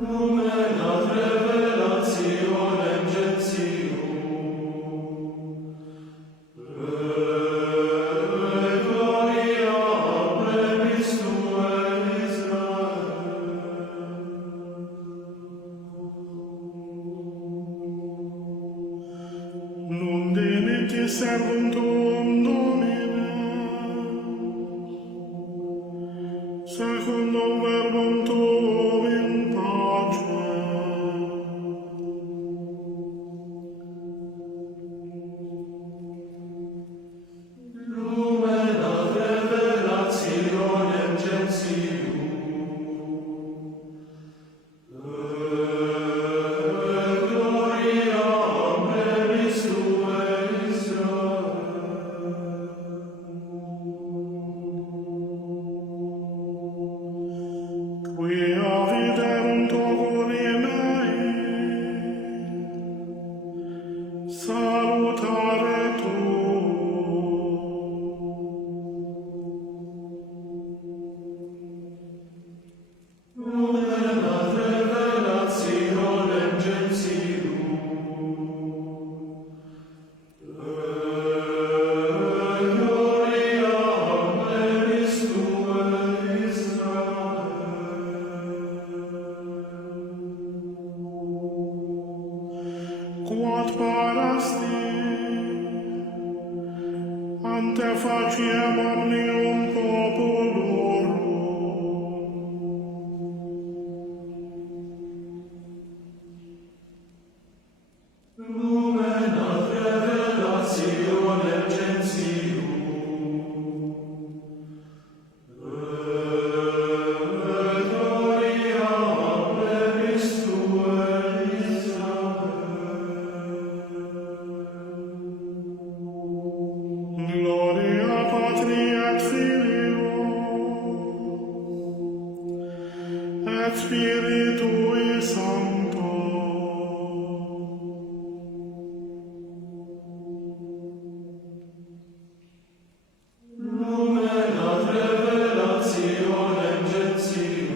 Lumen ad revelationem gentium. Gloria plebis Tuae Israel. Non dimitti servum tuum, Domine, secundum verbum tuum in pace. Lumen ad revelationem gentium. Gloria plebis Tuae Israel. Quia viderunt oculi mei, salutare tuum. Lumen ad revelationem gentium. Gloria plebis Tuae Israel. Quod parasti ante faciem omnium populorum, Lumen ad revelationem gentium. Gloria plebis Tuae Israel. gloria Patri et Filio et Spiritui Sancto. Lumen ad revelationem gentium.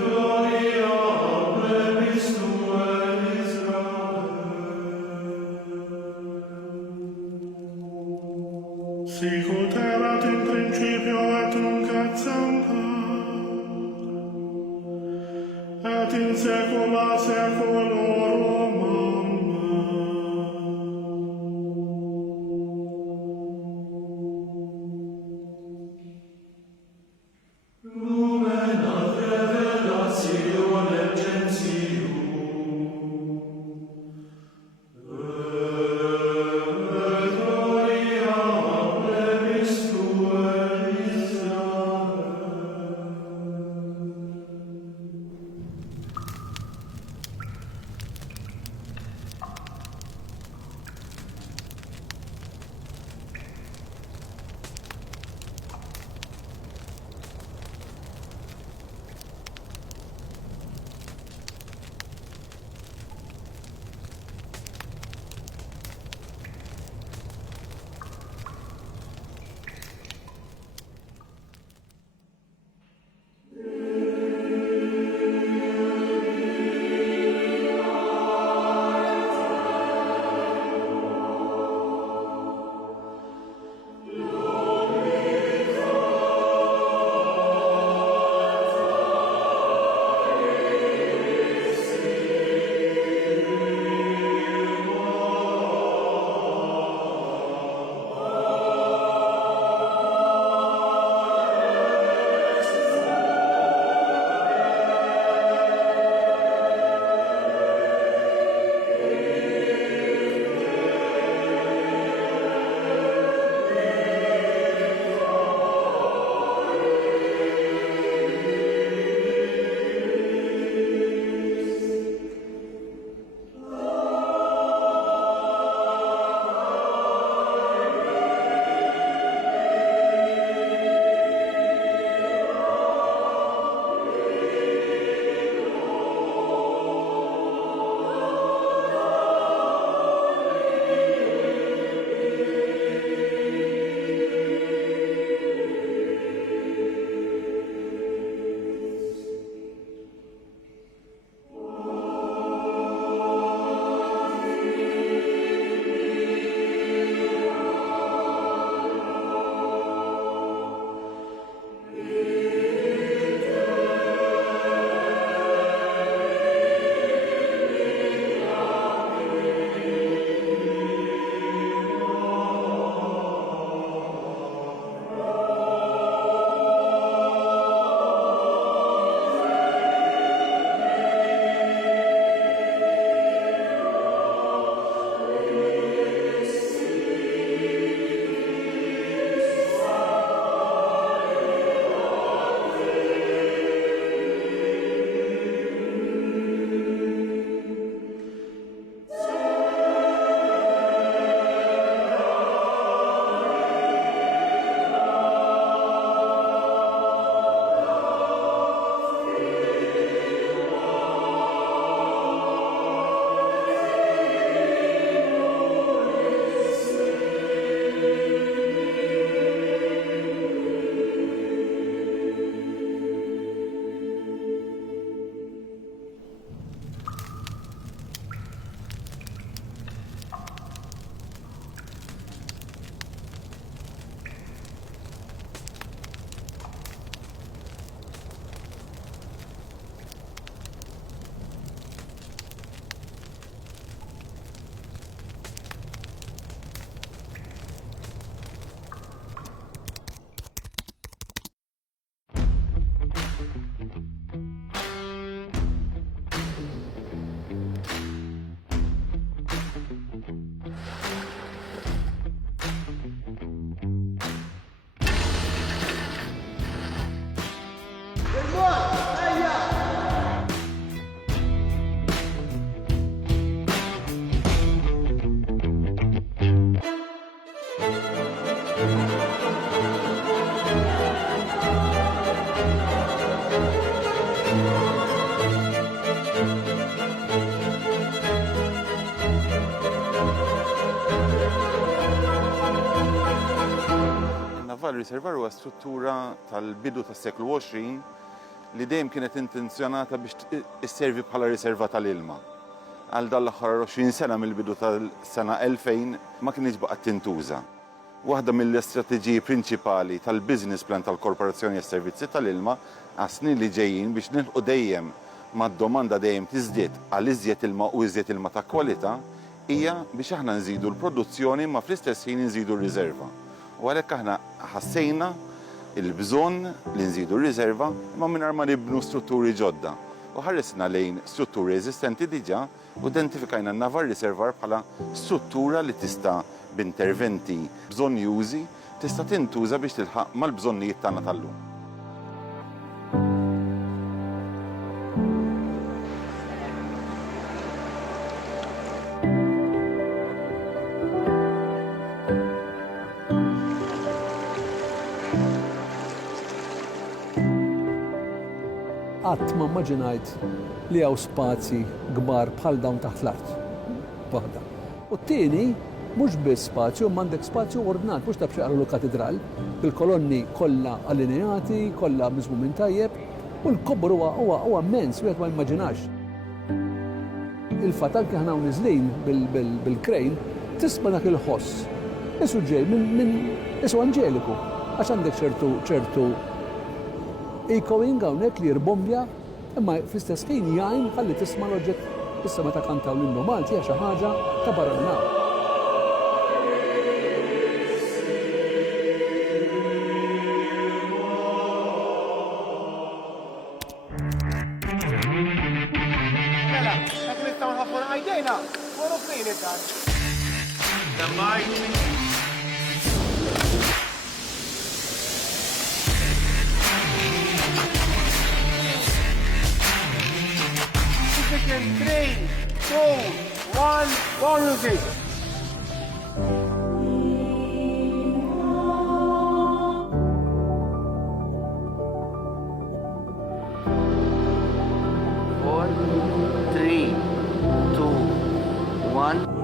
Gloria plebis Tuae Israel. Sic ut erat in principio et nunc et semper, et in saecula saeculorum. Amen. Lumen ad revelationem gentium. Gloria plebis Tuae Festival Riservar huwa struttura tal-bidu tas-seklu 20 li dejjem kienet intenzjonata biex isservi bħala riserva tal-ilma. Għal dan l-aħħar 20 sena mill-bidu tal-sena 2000 ma kienx baqgħet tintuża. Waħda mill-istrateġiji prinċipali tal-business plan tal-Korporazzjoni għas-Servizzi tal-Ilma għas-snin li ġejjin biex nilħu dejjem mad-domanda dejjem tiżdied għal iżjed ilma u iżjed ilma ta' kwalità hija biex aħna nżidu l-produzzjoni ma fl-istess ħin nżidu r-riserva. U għalhekk aħna ħassejna il-bżonn li nżidu r-riserva imma mingħajr ma nibnu strutturi ġodda. U ħaresna lejn strutturi eżistenti diġà u identifikajna n-Navar Riservar bħala struttura li tista' b'interventi bżonjużi tista' tintuża biex tilħaq mal-bżonnijiet tagħna tal-lum. Qatt ma immaġinajt li hawn spazji kbar bħal dawn taħt l-art. Waħda. U t-tieni mhux biss spazju, m'għandek spazju ordnat, mhux taf xi qalu katedral, bil-kolonni kollha allineati, kollha miżmumin tajjeb, u l-kobbor huwa immens, wieħed ma jimmaġinax. Il-fatt anke aħna hawn niżlin bil-krejn tisma' dak il-ħoss. Isu ġej minn isu Anġeliku, għax għandek ċertu echoing hawnhekk li jirbombja, imma fl-istess ħin jgħin ħalli tisma' l-oġġett issa meta kantaw l-innu Malti hija xi ħaġa ta' barra minn hawn. Mela, dak nistgħu nħaffu għajdejna, morru fejn id-dar. Second, 3, 2, 1, go music. Four, 3, 2, 1.